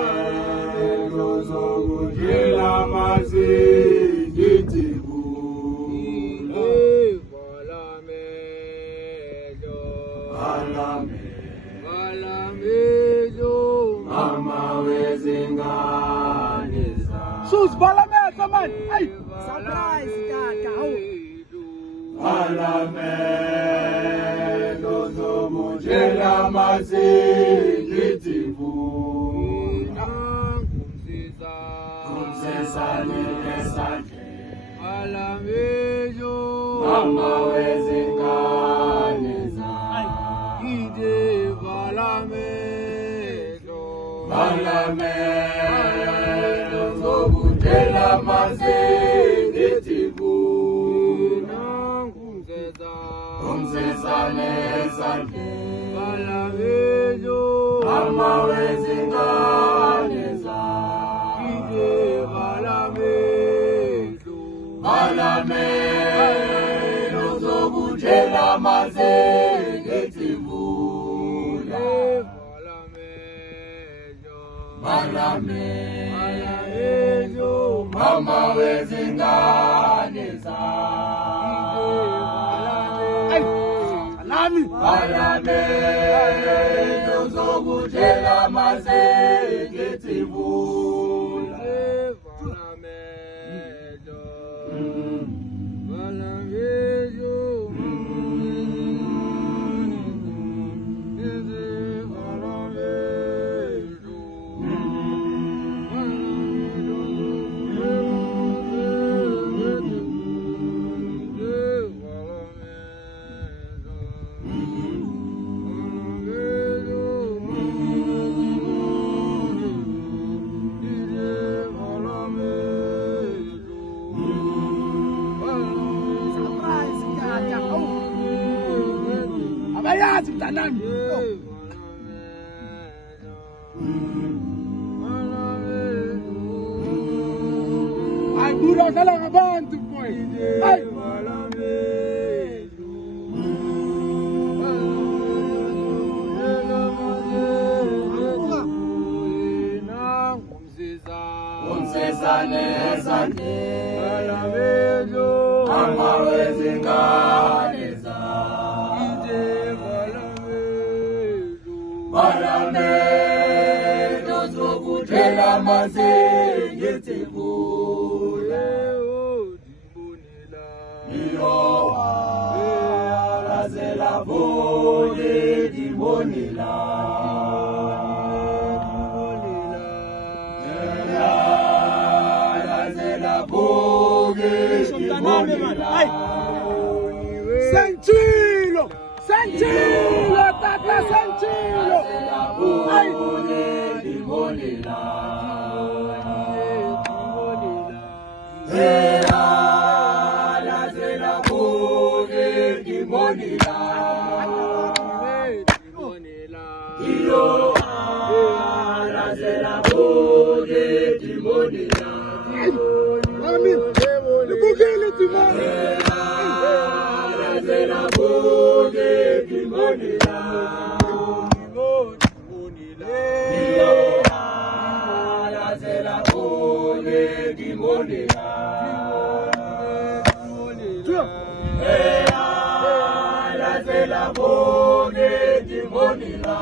Balamelo zokujela mazingiti. Sus balamelo man. Ay, surprise kaka. Balamelo zokujela mazingiti. Kumsesani esandle. Balamelo. Mama wezingane. Balamelo zokujela mazingiti. Kumsesane esandle. Balamelo. Mama wezingane. Balamelo zokujela mazingiti. Balamelo, mama wezingane Balamelo zokujela mazingiti. Abayazi mntanami. Ay, duro kala ngabantu boy. Ay. Kumsesane esandle. Mama wezingane. Balamelo zokujela mazingiti. Lazela bole dimonila. Lazela bole dimonila. Sentilo, sentilo, tata sentilo. Ay, dimonila. Lazela bole dimonila. Iyo lazela bole dimonila. Amin. Libukele timana. Lazela bole dimonila. Iyo lazela bole dimonila. Lazela bole dimonila.